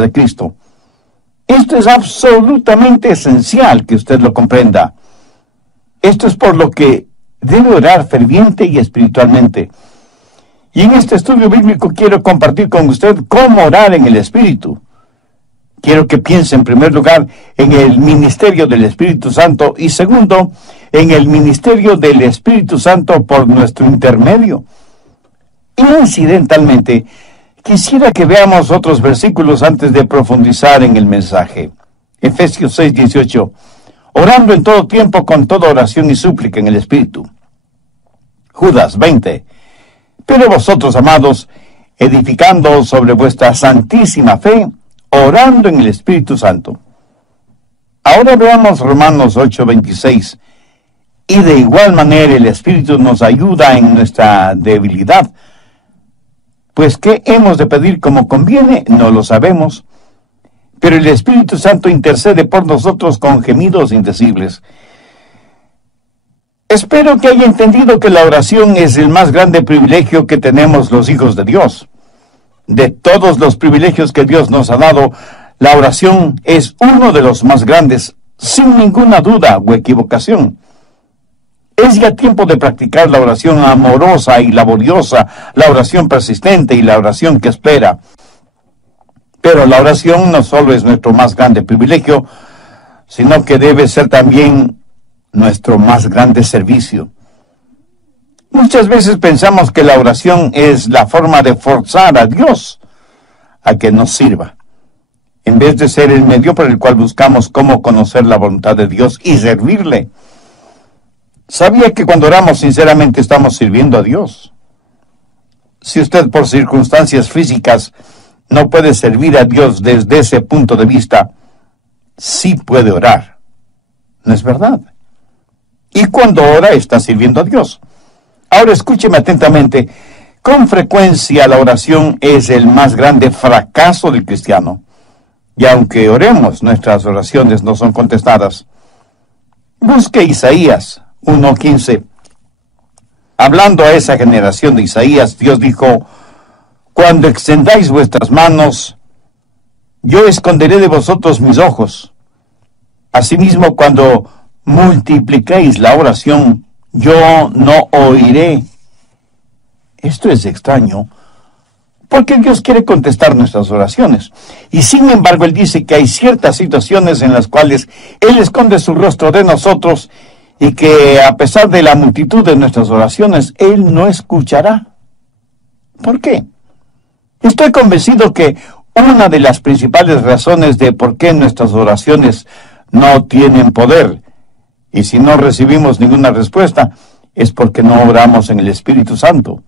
de Cristo. Esto es absolutamente esencial que usted lo comprenda. Esto es por lo que debe orar ferviente y espiritualmente. Y en este estudio bíblico quiero compartir con usted cómo orar en el Espíritu. Quiero que piense en primer lugar en el ministerio del Espíritu Santo y segundo, en el ministerio del Espíritu Santo por nuestro intermedio. Incidentalmente, quisiera que veamos otros versículos antes de profundizar en el mensaje. Efesios 6:18. Orando en todo tiempo con toda oración y súplica en el Espíritu. Judas 20. Pero vosotros, amados, edificando sobre vuestra santísima fe, orando en el Espíritu Santo. Ahora veamos Romanos 8:26. Y de igual manera el Espíritu nos ayuda en nuestra debilidad. Pues ¿qué hemos de pedir como conviene? No lo sabemos. Pero el Espíritu Santo intercede por nosotros con gemidos indecibles. Espero que haya entendido que la oración es el más grande privilegio que tenemos los hijos de Dios. De todos los privilegios que Dios nos ha dado, la oración es uno de los más grandes, sin ninguna duda o equivocación. Es ya tiempo de practicar la oración amorosa y laboriosa, la oración persistente y la oración que espera. Pero la oración no solo es nuestro más grande privilegio, sino que debe ser también nuestro más grande servicio. Muchas veces pensamos que la oración es la forma de forzar a Dios a que nos sirva, en vez de ser el medio por el cual buscamos cómo conocer la voluntad de Dios y servirle. ¿Sabía que cuando oramos sinceramente estamos sirviendo a Dios? Si usted por circunstancias físicas no puede servir a Dios desde ese punto de vista, sí puede orar. ¿No es verdad? Y cuando ora está sirviendo a Dios. Ahora escúcheme atentamente. Con frecuencia la oración es el más grande fracaso del cristiano. Y aunque oremos, nuestras oraciones no son contestadas. Busque Isaías 1:15. Hablando a esa generación de Isaías, Dios dijo: cuando extendáis vuestras manos, yo esconderé de vosotros mis ojos. Asimismo, cuando multipliquéis la oración, yo no oiré. Esto es extraño, porque Dios quiere contestar nuestras oraciones. Y sin embargo, Él dice que hay ciertas situaciones en las cuales Él esconde su rostro de nosotros y que a pesar de la multitud de nuestras oraciones, Él no escuchará. ¿Por qué? Estoy convencido que una de las principales razones de por qué nuestras oraciones no tienen poder, y si no recibimos ninguna respuesta, es porque no oramos en el Espíritu Santo.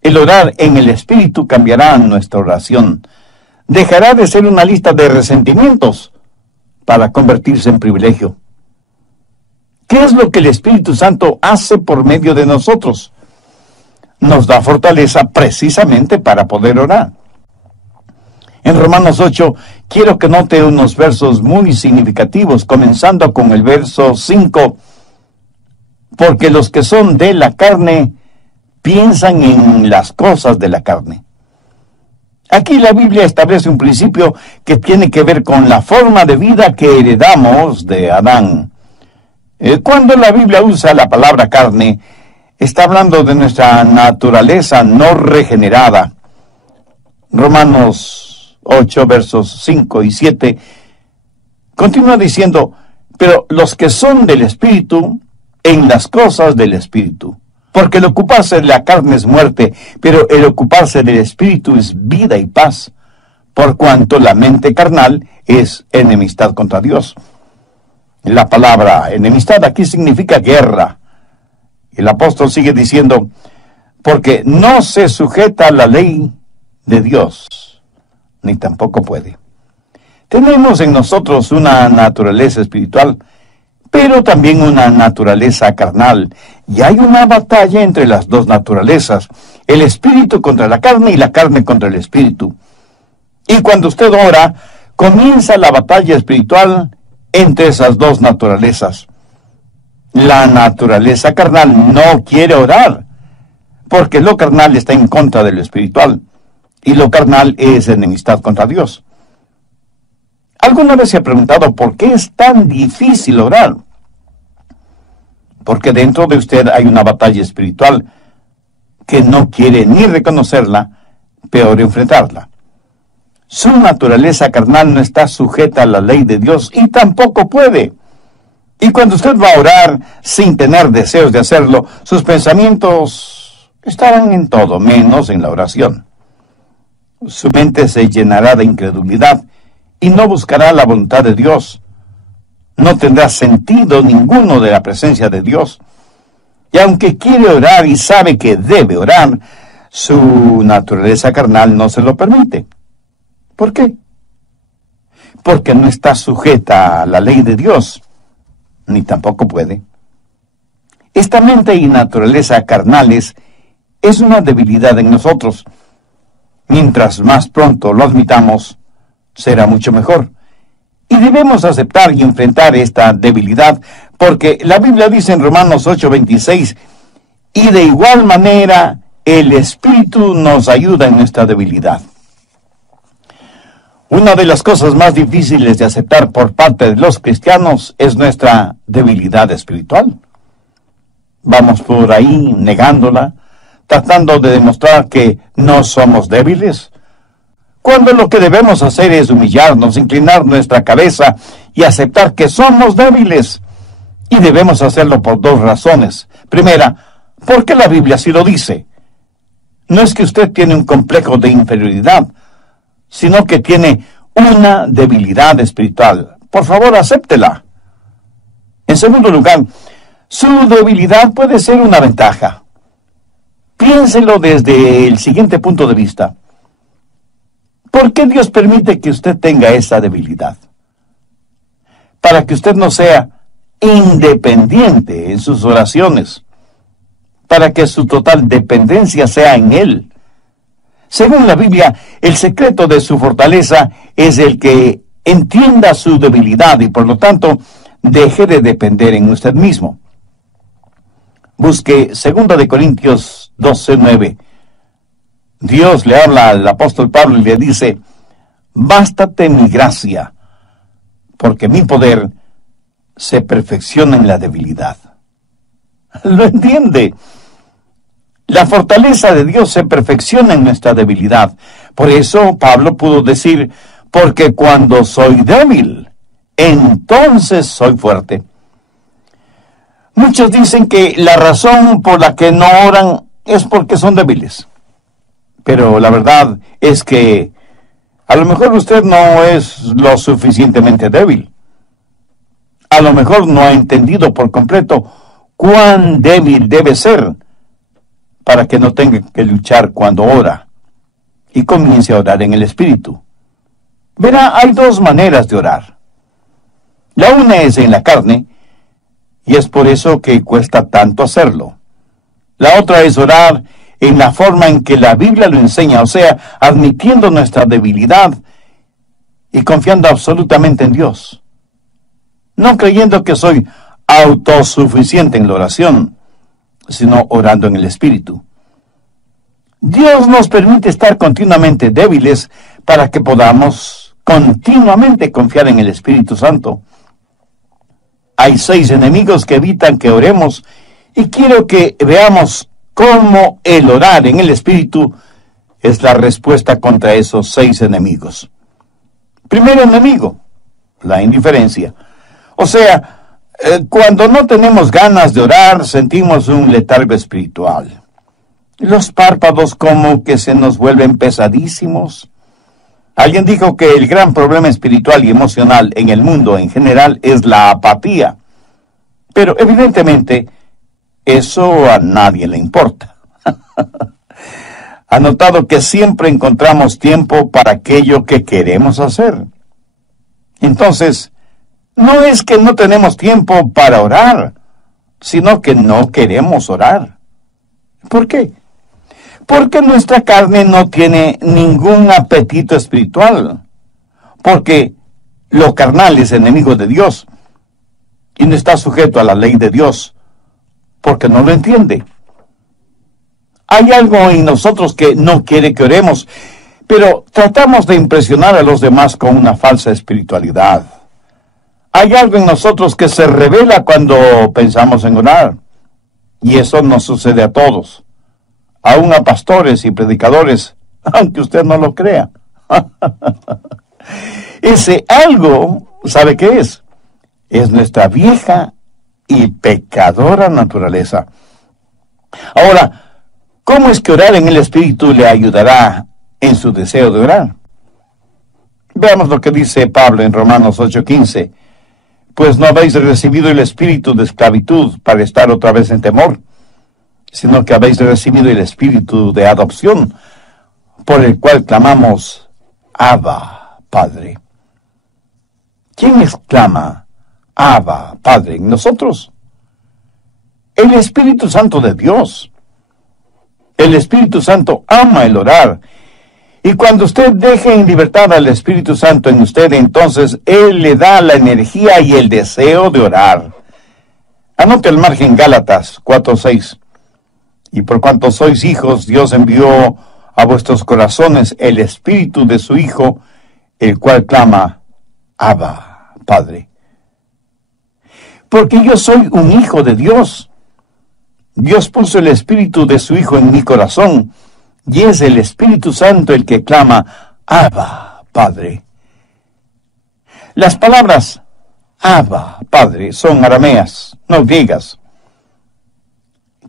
El orar en el Espíritu cambiará nuestra oración. Dejará de ser una lista de resentimientos para convertirse en privilegio. ¿Qué es lo que el Espíritu Santo hace por medio de nosotros? Nos da fortaleza precisamente para poder orar. En Romanos 8, quiero que note unos versos muy significativos, comenzando con el verso 5. Porque los que son de la carne piensan en las cosas de la carne. Aquí la Biblia establece un principio que tiene que ver con la forma de vida que heredamos de Adán. Cuando la Biblia usa la palabra carne, está hablando de nuestra naturaleza no regenerada. Romanos 8, versos 5 y 7, continúa diciendo: pero los que son del Espíritu, en las cosas del Espíritu. Porque el ocuparse de la carne es muerte, pero el ocuparse del Espíritu es vida y paz, por cuanto la mente carnal es enemistad contra Dios. La palabra enemistad aquí significa guerra. El apóstol sigue diciendo: porque no se sujeta a la ley de Dios, ni tampoco puede. Tenemos en nosotros una naturaleza espiritual, pero también una naturaleza carnal, y hay una batalla entre las dos naturalezas, el espíritu contra la carne y la carne contra el espíritu. Y cuando usted ora, comienza la batalla espiritual entre esas dos naturalezas. La naturaleza carnal no quiere orar, porque lo carnal está en contra de lo espiritual, y lo carnal es enemistad contra Dios. ¿Alguna vez se ha preguntado por qué es tan difícil orar? Porque dentro de usted hay una batalla espiritual que no quiere ni reconocerla, peor enfrentarla. Su naturaleza carnal no está sujeta a la ley de Dios y tampoco puede. Y cuando usted va a orar sin tener deseos de hacerlo, sus pensamientos estarán en todo, menos en la oración. Su mente se llenará de incredulidad y no buscará la voluntad de Dios. No tendrá sentido ninguno de la presencia de Dios. Y aunque quiere orar y sabe que debe orar, su naturaleza carnal no se lo permite. ¿Por qué? Porque no está sujeta a la ley de Dios, ni tampoco puede. Esta mente y naturaleza carnales es una debilidad en nosotros. Mientras más pronto lo admitamos, será mucho mejor. Y debemos aceptar y enfrentar esta debilidad, porque la Biblia dice en Romanos 8:26, y de igual manera el Espíritu nos ayuda en nuestra debilidad. Una de las cosas más difíciles de aceptar por parte de los cristianos es nuestra debilidad espiritual. Vamos por ahí negándola, tratando de demostrar que no somos débiles, cuando lo que debemos hacer es humillarnos, inclinar nuestra cabeza y aceptar que somos débiles. Y debemos hacerlo por dos razones. Primera, porque la Biblia así lo dice. No es que usted tiene un complejo de inferioridad, sino que tiene una debilidad espiritual. Por favor, acéptela. En segundo lugar, su debilidad puede ser una ventaja. Piénselo desde el siguiente punto de vista. ¿Por qué Dios permite que usted tenga esa debilidad? Para que usted no sea independiente en sus oraciones, para que su total dependencia sea en Él. Según la Biblia, el secreto de su fortaleza es el que entienda su debilidad y por lo tanto deje de depender en usted mismo. Busque 2 Corintios 12:9. Dios le habla al apóstol Pablo y le dice, bástate mi gracia, porque mi poder se perfecciona en la debilidad. ¿Lo entiende? La fortaleza de Dios se perfecciona en nuestra debilidad. Por eso Pablo pudo decir, porque cuando soy débil, entonces soy fuerte. Muchos dicen que la razón por la que no oran es porque son débiles. Pero la verdad es que a lo mejor usted no es lo suficientemente débil. A lo mejor no ha entendido por completo cuán débil debe ser para que no tenga que luchar cuando ora y comience a orar en el Espíritu. Verá, hay dos maneras de orar. La una es en la carne, y es por eso que cuesta tanto hacerlo. La otra es orar en la forma en que la Biblia lo enseña, o sea, admitiendo nuestra debilidad y confiando absolutamente en Dios. No creyendo que soy autosuficiente en la oración, sino orando en el Espíritu. Dios nos permite estar continuamente débiles para que podamos continuamente confiar en el Espíritu Santo. Hay 6 enemigos que evitan que oremos y quiero que veamos cómo el orar en el Espíritu es la respuesta contra esos 6 enemigos. Primer enemigo, la indiferencia. O sea, cuando no tenemos ganas de orar, sentimos un letargo espiritual. Los párpados como que se nos vuelven pesadísimos. Alguien dijo que el gran problema espiritual y emocional en el mundo en general es la apatía. Pero evidentemente, eso a nadie le importa. Ha notado que siempre encontramos tiempo para aquello que queremos hacer. Entonces, no es que no tenemos tiempo para orar, sino que no queremos orar. ¿Por qué? Porque nuestra carne no tiene ningún apetito espiritual. Porque lo carnal es enemigo de Dios y no está sujeto a la ley de Dios, porque no lo entiende. Hay algo en nosotros que no quiere que oremos, Pero tratamos de impresionar a los demás con una falsa espiritualidad. Hay algo en nosotros que se revela cuando pensamos en orar. Y eso nos sucede a todos, aún a pastores y predicadores, aunque usted no lo crea. Ese algo, ¿sabe qué es? Es nuestra vieja y pecadora naturaleza. Ahora, ¿cómo es que orar en el Espíritu le ayudará en su deseo de orar? Veamos lo que dice Pablo en Romanos 8:15. Pues no habéis recibido el espíritu de esclavitud para estar otra vez en temor, sino que habéis recibido el espíritu de adopción, por el cual clamamos, Abba, Padre. ¿Quién exclama, Abba, Padre, en nosotros? El Espíritu Santo de Dios. El Espíritu Santo ama el orar. Y cuando usted deje en libertad al Espíritu Santo en usted, entonces Él le da la energía y el deseo de orar. Anote el margen Gálatas 4:6. Y por cuanto sois hijos, Dios envió a vuestros corazones el Espíritu de su Hijo, el cual clama, Abba, Padre. Porque yo soy un hijo de Dios. Dios puso el Espíritu de su Hijo en mi corazón, y es el Espíritu Santo el que clama, Abba, Padre. Las palabras Abba, Padre, son arameas, no griegas,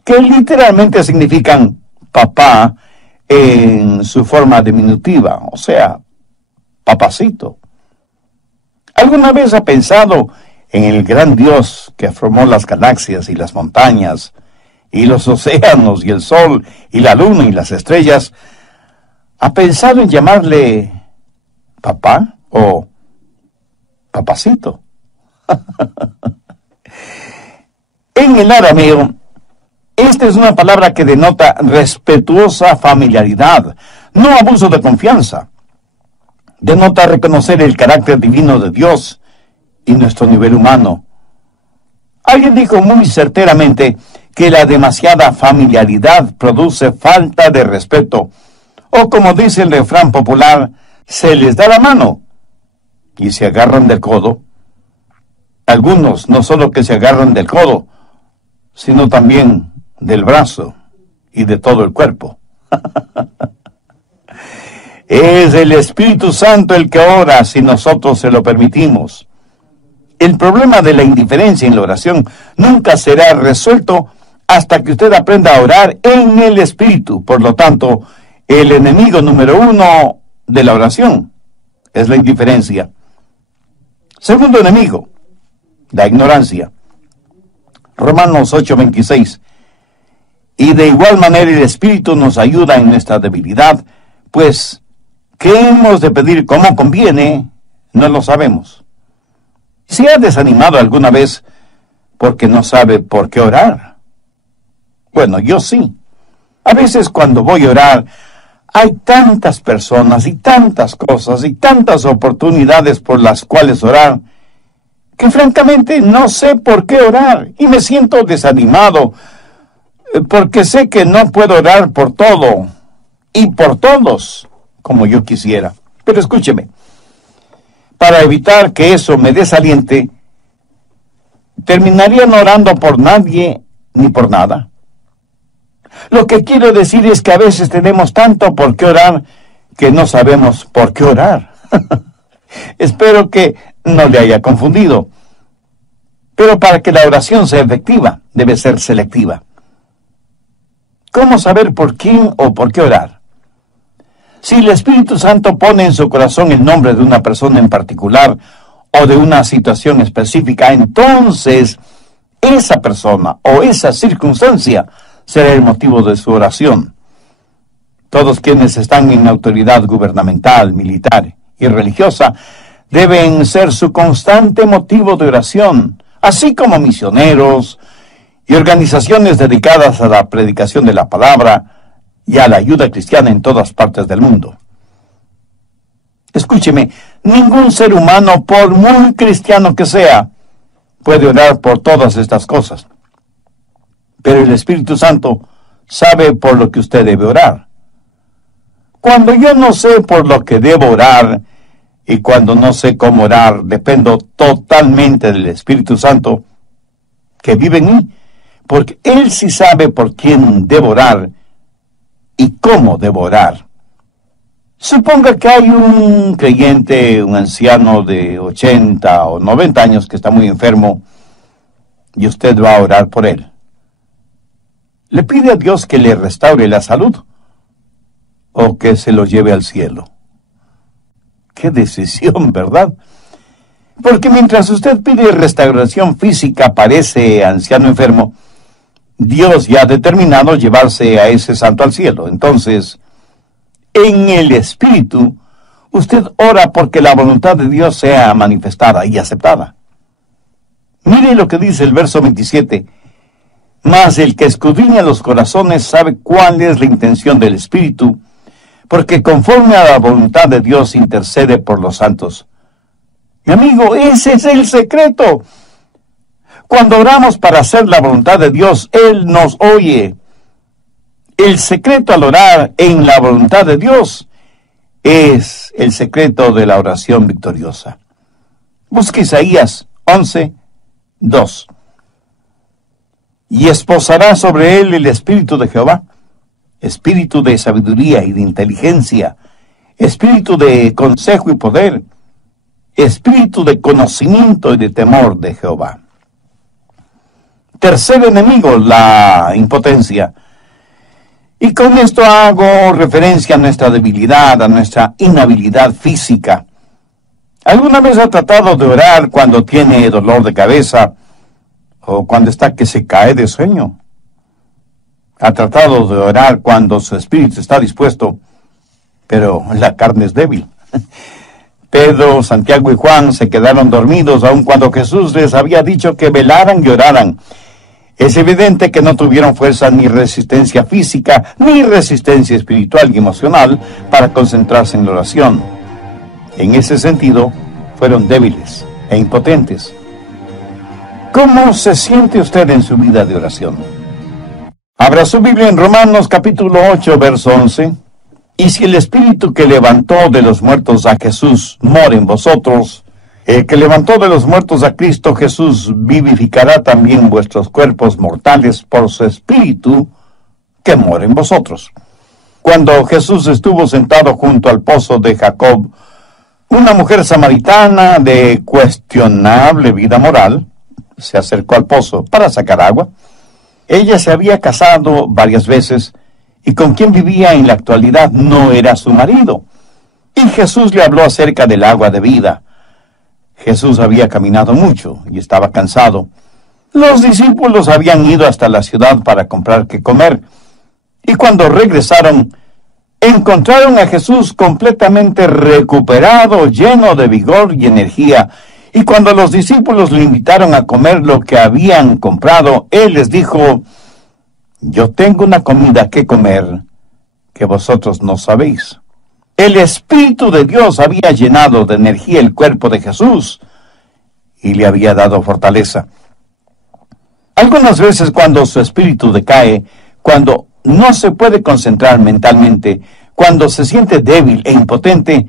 que literalmente significan papá en su forma diminutiva, o sea, papacito. ¿Alguna vez ha pensado en el gran Dios que formó las galaxias y las montañas, y los océanos, y el sol, y la luna, y las estrellas? ¿Ha pensado en llamarle papá o papacito? En el arameo, esta es una palabra que denota respetuosa familiaridad, no abuso de confianza. Denota reconocer el carácter divino de Dios y nuestro nivel humano. Alguien dijo muy certeramente que la demasiada familiaridad produce falta de respeto, o como dice el refrán popular, se les da la mano y se agarran del codo. Algunos no solo que se agarran del codo, sino también del brazo y de todo el cuerpo. Es el Espíritu Santo el que ora si nosotros se lo permitimos. El problema de la indiferencia en la oración nunca será resuelto hasta que usted aprenda a orar en el Espíritu. Por lo tanto, el enemigo número 1 de la oración es la indiferencia. Segundo enemigo, la ignorancia. Romanos 8:26. Y de igual manera el Espíritu nos ayuda en nuestra debilidad, pues ¿qué hemos de pedir como conviene? No lo sabemos. ¿Se ha desanimado alguna vez porque no sabe por qué orar? Bueno, yo sí. A veces cuando voy a orar, hay tantas personas y tantas cosas y tantas oportunidades por las cuales orar, que francamente no sé por qué orar y me siento desanimado, porque sé que no puedo orar por todo y por todos como yo quisiera. Pero escúcheme, para evitar que eso me desaliente, terminaría no orando por nadie ni por nada. Lo que quiero decir es que a veces tenemos tanto por qué orar que no sabemos por qué orar. Espero que no le haya confundido. Pero para que la oración sea efectiva, debe ser selectiva. ¿Cómo saber por quién o por qué orar? Si el Espíritu Santo pone en su corazón el nombre de una persona en particular o de una situación específica, entonces esa persona o esa circunstancia será el motivo de su oración. Todos quienes están en autoridad gubernamental, militar y religiosa deben ser su constante motivo de oración, así como misioneros y organizaciones dedicadas a la predicación de la palabra y a la ayuda cristiana en todas partes del mundo. Escúcheme, ningún ser humano, por muy cristiano que sea, puede orar por todas estas cosas. Pero el Espíritu Santo sabe por lo que usted debe orar. Cuando yo no sé por lo que debo orar y cuando no sé cómo orar, dependo totalmente del Espíritu Santo que vive en mí, porque Él sí sabe por quién debo orar y cómo debo orar. Suponga que hay un creyente, un anciano de 80 o 90 años que está muy enfermo y usted va a orar por él. ¿Le pide a Dios que le restaure la salud o que se lo lleve al cielo? ¡Qué decisión!, ¿verdad? Porque mientras usted pide restauración física para ese anciano enfermo, Dios ya ha determinado llevarse a ese santo al cielo. Entonces, en el Espíritu, usted ora porque la voluntad de Dios sea manifestada y aceptada. Mire lo que dice el verso 27. Mas el que escudriña los corazones sabe cuál es la intención del Espíritu, porque conforme a la voluntad de Dios intercede por los santos. Mi amigo, ese es el secreto. Cuando oramos para hacer la voluntad de Dios, Él nos oye. El secreto al orar en la voluntad de Dios es el secreto de la oración victoriosa. Busque Isaías 11:2. Y esposará sobre él el espíritu de Jehová, espíritu de sabiduría y de inteligencia, espíritu de consejo y poder, espíritu de conocimiento y de temor de Jehová. Tercer enemigo, la impotencia. Y con esto hago referencia a nuestra debilidad, a nuestra inhabilidad física. ¿Alguna vez ha tratado de orar cuando tiene dolor de cabeza o cuando está que se cae de sueño? ¿Ha tratado de orar cuando su espíritu está dispuesto, pero la carne es débil? Pedro, Santiago y Juan se quedaron dormidos aun cuando Jesús les había dicho que velaran y oraran. Es evidente que no tuvieron fuerza ni resistencia física, ni resistencia espiritual y emocional para concentrarse en la oración. En ese sentido, fueron débiles e impotentes. ¿Cómo se siente usted en su vida de oración? Abra su Biblia en Romanos capítulo 8, verso 11. Y si el Espíritu que levantó de los muertos a Jesús mora en vosotros, el que levantó de los muertos a Cristo Jesús vivificará también vuestros cuerpos mortales por su Espíritu que mora en vosotros. Cuando Jesús estuvo sentado junto al pozo de Jacob, una mujer samaritana de cuestionable vida moral se acercó al pozo para sacar agua. Ella se había casado varias veces y con quien vivía en la actualidad no era su marido. Y Jesús le habló acerca del agua de vida. Jesús había caminado mucho y estaba cansado. Los discípulos habían ido hasta la ciudad para comprar qué comer. Y cuando regresaron, encontraron a Jesús completamente recuperado, lleno de vigor y energía. Y cuando los discípulos le invitaron a comer lo que habían comprado, Él les dijo: yo tengo una comida que comer que vosotros no sabéis. El Espíritu de Dios había llenado de energía el cuerpo de Jesús y le había dado fortaleza. Algunas veces cuando su espíritu decae, cuando no se puede concentrar mentalmente, cuando se siente débil e impotente,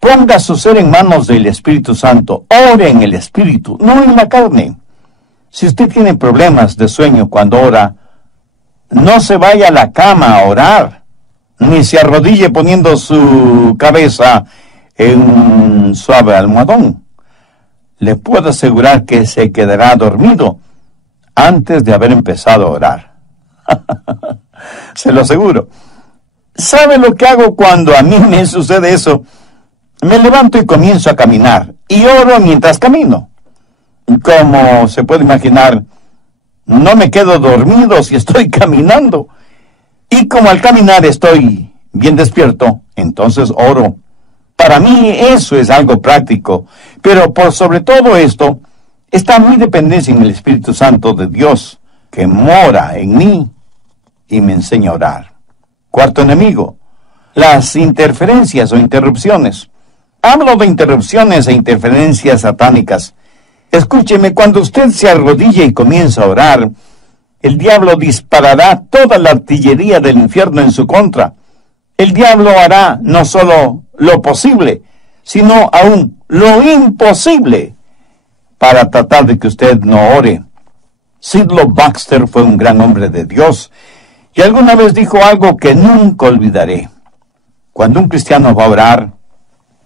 ponga su ser en manos del Espíritu Santo. Ore en el Espíritu, no en la carne. Si usted tiene problemas de sueño cuando ora, no se vaya a la cama a orar, ni se arrodille poniendo su cabeza en un suave almohadón. Le puedo asegurar que se quedará dormido antes de haber empezado a orar. Se lo aseguro. ¿Sabe lo que hago cuando a mí me sucede eso? Me levanto y comienzo a caminar, y oro mientras camino. Como se puede imaginar, no me quedo dormido si estoy caminando. Y como al caminar estoy bien despierto, entonces oro. Para mí eso es algo práctico, pero por sobre todo esto está mi dependencia en el Espíritu Santo de Dios, que mora en mí y me enseña a orar. Cuarto enemigo, las interferencias o interrupciones. Hablo de interrupciones e interferencias satánicas. Escúcheme, cuando usted se arrodilla y comienza a orar, el diablo disparará toda la artillería del infierno en su contra. El diablo hará no solo lo posible, sino aún lo imposible para tratar de que usted no ore. Sidlow Baxter fue un gran hombre de Dios y alguna vez dijo algo que nunca olvidaré. Cuando un cristiano va a orar,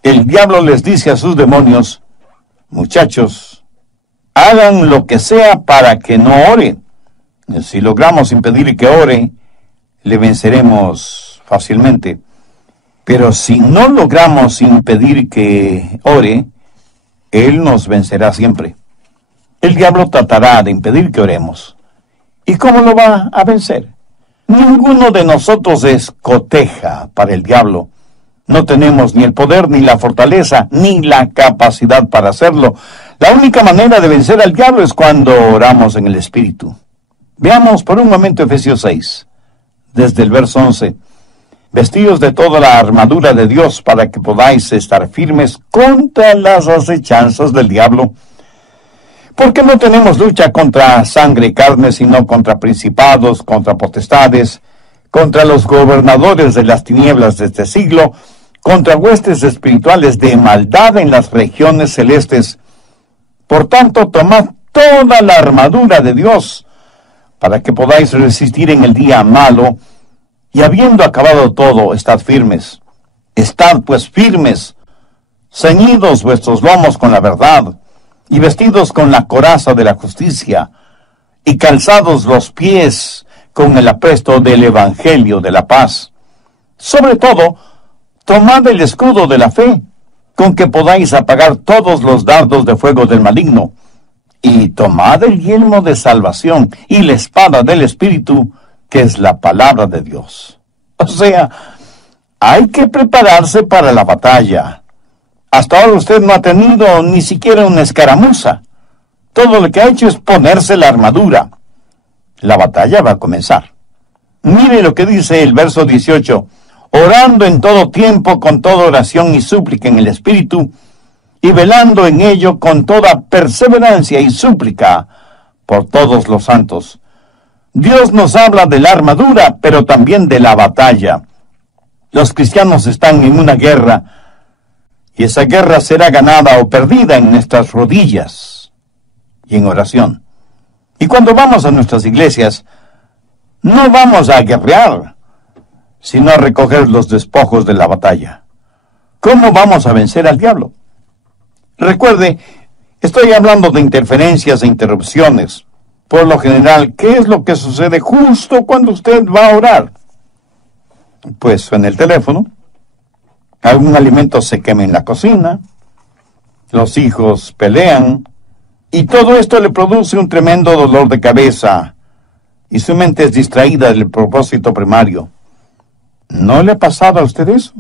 el diablo les dice a sus demonios: muchachos, hagan lo que sea para que no ore. Si logramos impedir que ore, le venceremos fácilmente. Pero si no logramos impedir que ore, él nos vencerá siempre. El diablo tratará de impedir que oremos. ¿Y cómo lo va a vencer? Ninguno de nosotros es coteja para el diablo. No tenemos ni el poder, ni la fortaleza, ni la capacidad para hacerlo. La única manera de vencer al diablo es cuando oramos en el Espíritu. Veamos por un momento Efesios 6, desde el verso 11. Vestidos de toda la armadura de Dios para que podáis estar firmes contra las acechanzas del diablo. Porque no tenemos lucha contra sangre y carne, sino contra principados, contra potestades, contra los gobernadores de las tinieblas de este siglo, contra huestes espirituales de maldad en las regiones celestes. Por tanto, tomad toda la armadura de Dios, para que podáis resistir en el día malo, y habiendo acabado todo, estad firmes. Estad pues firmes, ceñidos vuestros lomos con la verdad, y vestidos con la coraza de la justicia, y calzados los pies con el apresto del evangelio de la paz. Sobre todo, tomad el escudo de la fe, con que podáis apagar todos los dardos de fuego del maligno, y tomad el yelmo de salvación y la espada del Espíritu, que es la palabra de Dios. O sea, hay que prepararse para la batalla. Hasta ahora usted no ha tenido ni siquiera una escaramuza. Todo lo que ha hecho es ponerse la armadura. La batalla va a comenzar. Mire lo que dice el verso 18. Orando en todo tiempo con toda oración y súplica en el Espíritu, y velando en ello con toda perseverancia y súplica por todos los santos. Dios nos habla de la armadura, pero también de la batalla. Los cristianos están en una guerra, y esa guerra será ganada o perdida en nuestras rodillas y en oración. Y cuando vamos a nuestras iglesias, no vamos a guerrear, sino a recoger los despojos de la batalla. ¿Cómo vamos a vencer al diablo? Recuerde, estoy hablando de interferencias e interrupciones. Por lo general, ¿qué es lo que sucede justo cuando usted va a orar? Pues suena el teléfono, algún alimento se quema en la cocina, los hijos pelean, y todo esto le produce un tremendo dolor de cabeza, y su mente es distraída del propósito primario. ¿No le ha pasado a usted eso?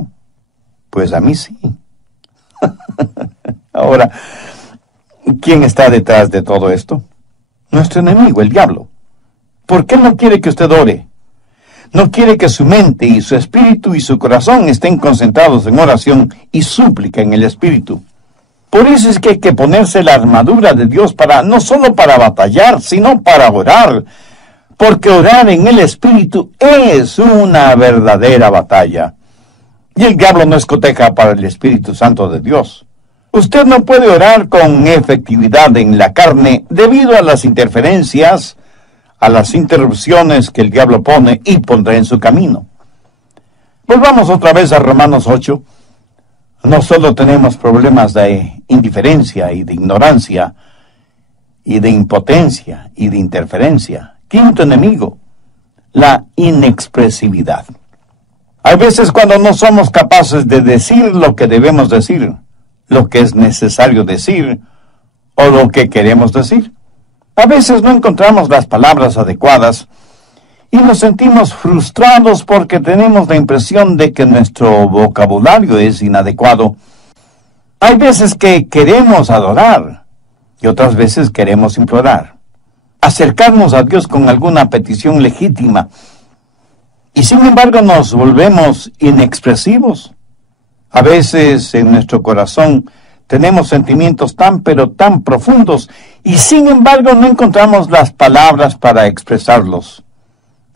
Pues a mí sí. Ahora, ¿quién está detrás de todo esto? Nuestro enemigo, el diablo. ¿Por qué no quiere que usted ore? No quiere que su mente y su espíritu y su corazón estén concentrados en oración y súplica en el Espíritu. Por eso es que hay que ponerse la armadura de Dios no solo para batallar, sino para orar. Porque orar en el Espíritu es una verdadera batalla. Y el diablo no es coteja para el Espíritu Santo de Dios. Usted no puede orar con efectividad en la carne debido a las interferencias, a las interrupciones que el diablo pone y pondrá en su camino. Volvamos otra vez a Romanos 8. No solo tenemos problemas de indiferencia y de ignorancia, y de impotencia y de interferencia. Quinto enemigo, la inexpresividad. Hay veces cuando no somos capaces de decir lo que debemos decir, lo que es necesario decir, o lo que queremos decir. A veces no encontramos las palabras adecuadas y nos sentimos frustrados porque tenemos la impresión de que nuestro vocabulario es inadecuado. Hay veces que queremos adorar y otras veces queremos implorar, acercarnos a Dios con alguna petición legítima, y sin embargo nos volvemos inexpresivos. A veces en nuestro corazón tenemos sentimientos pero tan profundos, y sin embargo no encontramos las palabras para expresarlos.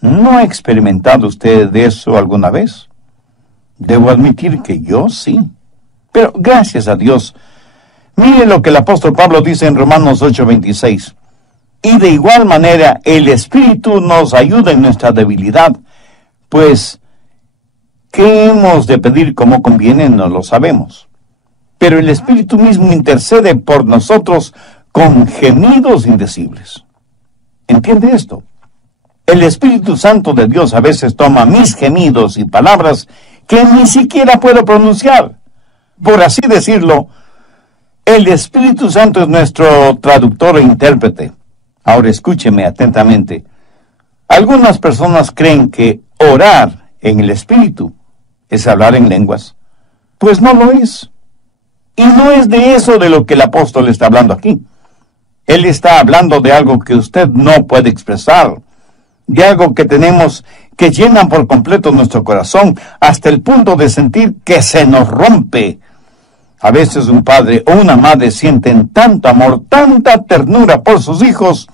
¿No ha experimentado usted eso alguna vez? Debo admitir que yo sí. Pero gracias a Dios, mire lo que el apóstol Pablo dice en Romanos 8:26. Y de igual manera el Espíritu nos ayuda en nuestra debilidad, pues ¿qué hemos de pedir como conviene? No lo sabemos. Pero el Espíritu mismo intercede por nosotros con gemidos indecibles. ¿Entiende esto? El Espíritu Santo de Dios a veces toma mis gemidos y palabras que ni siquiera puedo pronunciar. Por así decirlo, el Espíritu Santo es nuestro traductor e intérprete. Ahora escúcheme atentamente. Algunas personas creen que orar en el Espíritu es hablar en lenguas. Pues no lo es. Y no es de eso de lo que el apóstol está hablando aquí. Él está hablando de algo que usted no puede expresar, de algo que tenemos que llena por completo nuestro corazón, hasta el punto de sentir que se nos rompe. A veces un padre o una madre sienten tanto amor, tanta ternura por sus hijos,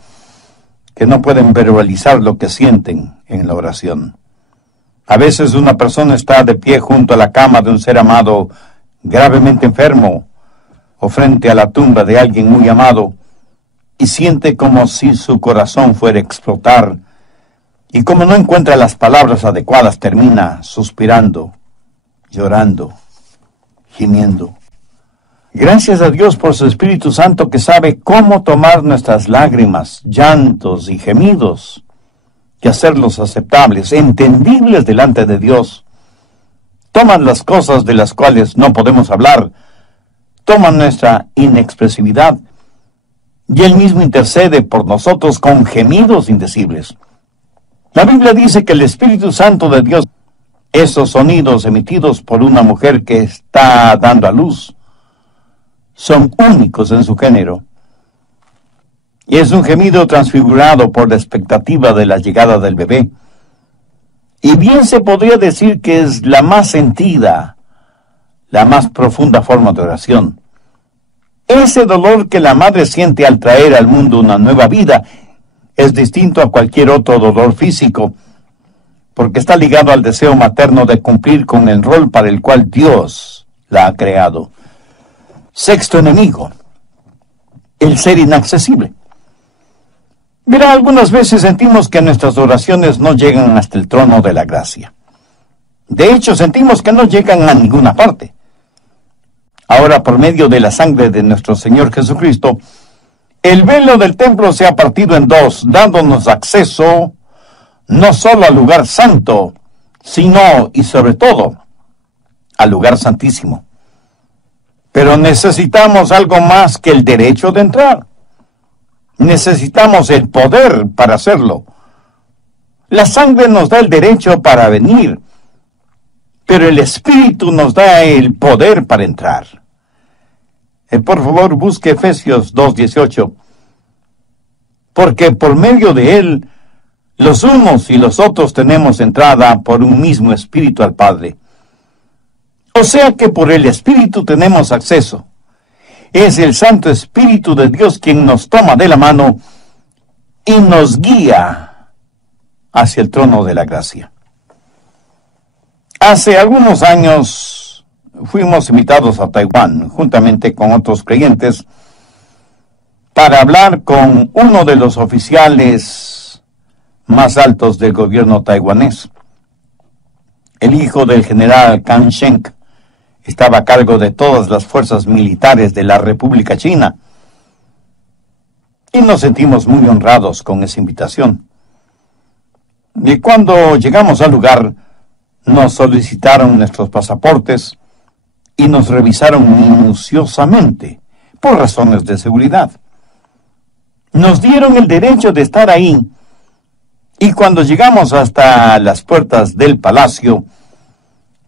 que no pueden verbalizar lo que sienten en la oración. A veces una persona está de pie junto a la cama de un ser amado gravemente enfermo, o frente a la tumba de alguien muy amado, y siente como si su corazón fuera a explotar, y como no encuentra las palabras adecuadas, termina suspirando, llorando, gimiendo. Gracias a Dios por su Espíritu Santo que sabe cómo tomar nuestras lágrimas, llantos y gemidos y hacerlos aceptables, entendibles delante de Dios. Toman las cosas de las cuales no podemos hablar, toman nuestra inexpresividad y Él mismo intercede por nosotros con gemidos indecibles. La Biblia dice que el Espíritu Santo de Dios, esos sonidos emitidos por una mujer que está dando a luz, son únicos en su género. Y es un gemido transfigurado por la expectativa de la llegada del bebé. Y bien se podría decir que es la más sentida, la más profunda forma de oración. Ese dolor que la madre siente al traer al mundo una nueva vida es distinto a cualquier otro dolor físico, porque está ligado al deseo materno de cumplir con el rol para el cual Dios la ha creado. Sexto enemigo, el ser inaccesible. Verá, algunas veces sentimos que nuestras oraciones no llegan hasta el trono de la gracia. De hecho, sentimos que no llegan a ninguna parte. Ahora, por medio de la sangre de nuestro Señor Jesucristo, el velo del templo se ha partido en dos, dándonos acceso no solo al lugar santo, sino y sobre todo al lugar santísimo. Pero necesitamos algo más que el derecho de entrar. Necesitamos el poder para hacerlo. La sangre nos da el derecho para venir, pero el Espíritu nos da el poder para entrar. Por favor, busque Efesios 2:18. Porque por medio de él, los unos y los otros tenemos entrada por un mismo Espíritu al Padre. O sea que por el Espíritu tenemos acceso. Es el Santo Espíritu de Dios quien nos toma de la mano y nos guía hacia el trono de la gracia. Hace algunos años fuimos invitados a Taiwán, juntamente con otros creyentes, para hablar con uno de los oficiales más altos del gobierno taiwanés. El hijo del general Kang Sheng estaba a cargo de todas las fuerzas militares de la República China. Y nos sentimos muy honrados con esa invitación. Y cuando llegamos al lugar, nos solicitaron nuestros pasaportes y nos revisaron minuciosamente por razones de seguridad. Nos dieron el derecho de estar ahí, y cuando llegamos hasta las puertas del palacio,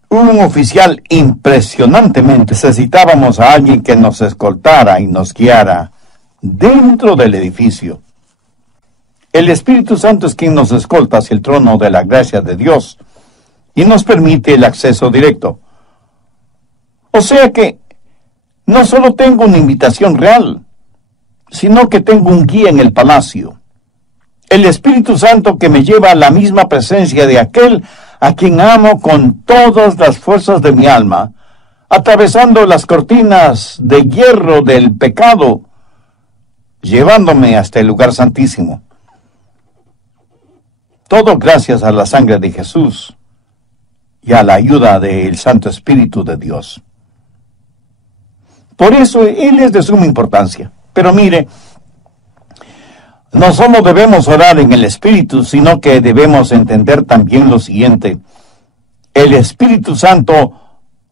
un oficial impresionantemente necesitábamos a alguien que nos escoltara y nos guiara dentro del edificio. El Espíritu Santo es quien nos escolta hacia el trono de la gracia de Dios y nos permite el acceso directo. O sea que no solo tengo una invitación real, sino que tengo un guía en el palacio. El Espíritu Santo que me lleva a la misma presencia de aquel a quien amo con todas las fuerzas de mi alma, atravesando las cortinas de hierro del pecado, llevándome hasta el lugar santísimo. Todo gracias a la sangre de Jesús y a la ayuda del Santo Espíritu de Dios. Por eso Él es de suma importancia. Pero mire, no solo debemos orar en el Espíritu, sino que debemos entender también lo siguiente. El Espíritu Santo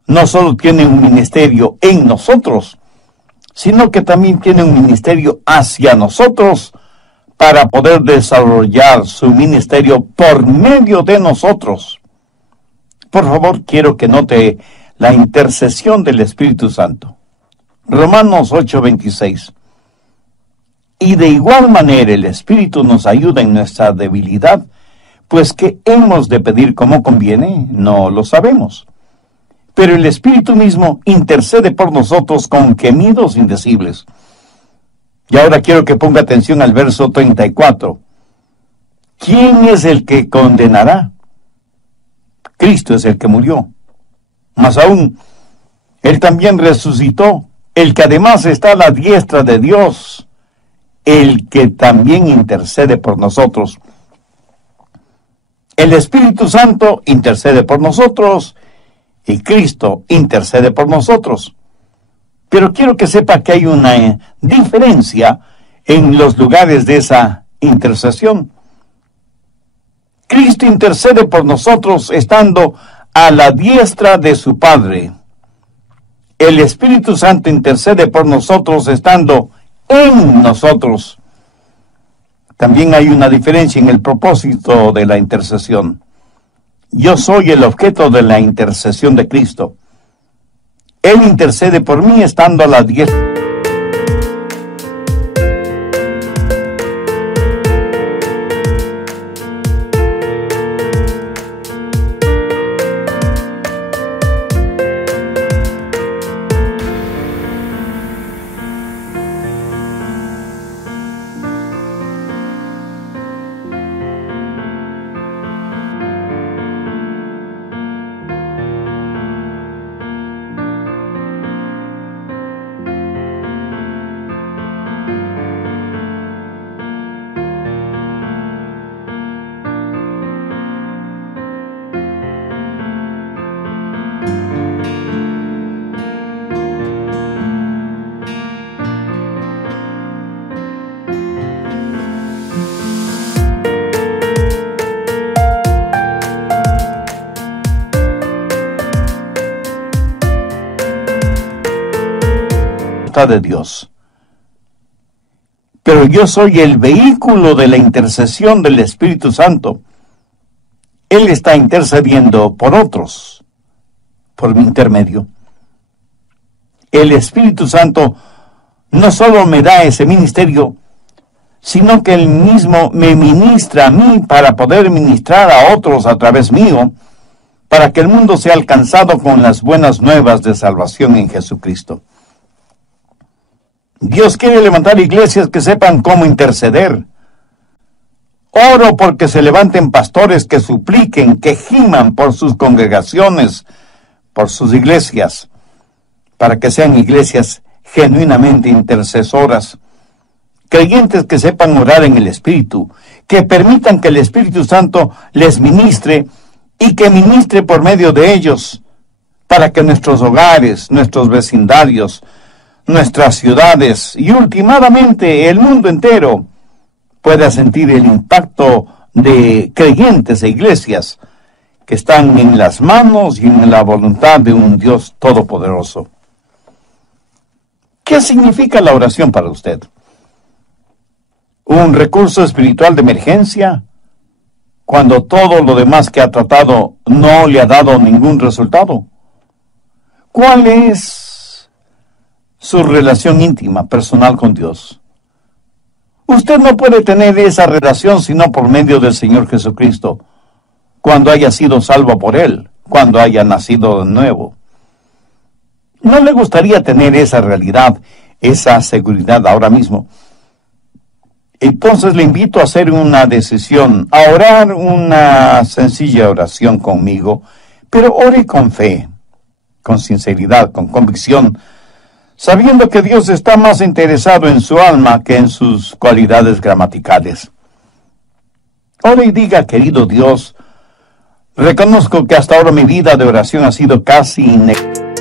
no solo tiene un ministerio en nosotros, sino que también tiene un ministerio hacia nosotros para poder desarrollar su ministerio por medio de nosotros. Por favor, quiero que note la intercesión del Espíritu Santo. Romanos 8:26. Y de igual manera el Espíritu nos ayuda en nuestra debilidad, pues ¿qué hemos de pedir como conviene? No lo sabemos. Pero el Espíritu mismo intercede por nosotros con gemidos indecibles. Y ahora quiero que ponga atención al verso 34. ¿Quién es el que condenará? Cristo es el que murió. Más aún, Él también resucitó, el que además está a la diestra de Dios, el que también intercede por nosotros. El Espíritu Santo intercede por nosotros y Cristo intercede por nosotros. Pero quiero que sepa que hay una diferencia en los lugares de esa intercesión. Cristo intercede por nosotros estando a la diestra de su Padre. El Espíritu Santo intercede por nosotros estando en nosotros. También hay una diferencia en el propósito de la intercesión. Yo soy el objeto de la intercesión de Cristo. Él intercede por mí estando a la diestra. De Dios. Pero yo soy el vehículo de la intercesión del Espíritu Santo. Él está intercediendo por otros, por mi intermedio. El Espíritu Santo no solo me da ese ministerio, sino que Él mismo me ministra a mí para poder ministrar a otros a través mío, para que el mundo sea alcanzado con las buenas nuevas de salvación en Jesucristo. Dios quiere levantar iglesias que sepan cómo interceder. Oro porque se levanten pastores que supliquen, que giman por sus congregaciones, por sus iglesias, para que sean iglesias genuinamente intercesoras, creyentes que sepan orar en el Espíritu, que permitan que el Espíritu Santo les ministre y que ministre por medio de ellos, para que nuestros hogares, nuestros vecindarios, nuestras ciudades y últimamente el mundo entero pueda sentir el impacto de creyentes e iglesias que están en las manos y en la voluntad de un Dios todopoderoso. ¿Qué significa la oración para usted? ¿Un recurso espiritual de emergencia cuando todo lo demás que ha tratado no le ha dado ningún resultado? ¿Cuál es su relación íntima, personal con Dios? Usted no puede tener esa relación sino por medio del Señor Jesucristo, cuando haya sido salvo por Él, cuando haya nacido de nuevo. ¿No le gustaría tener esa realidad, esa seguridad ahora mismo? Entonces le invito a hacer una decisión, a orar una sencilla oración conmigo, pero ore con fe, con sinceridad, con convicción, sabiendo que Dios está más interesado en su alma que en sus cualidades gramaticales. Ore y diga: querido Dios, reconozco que hasta ahora mi vida de oración ha sido casi inexistente.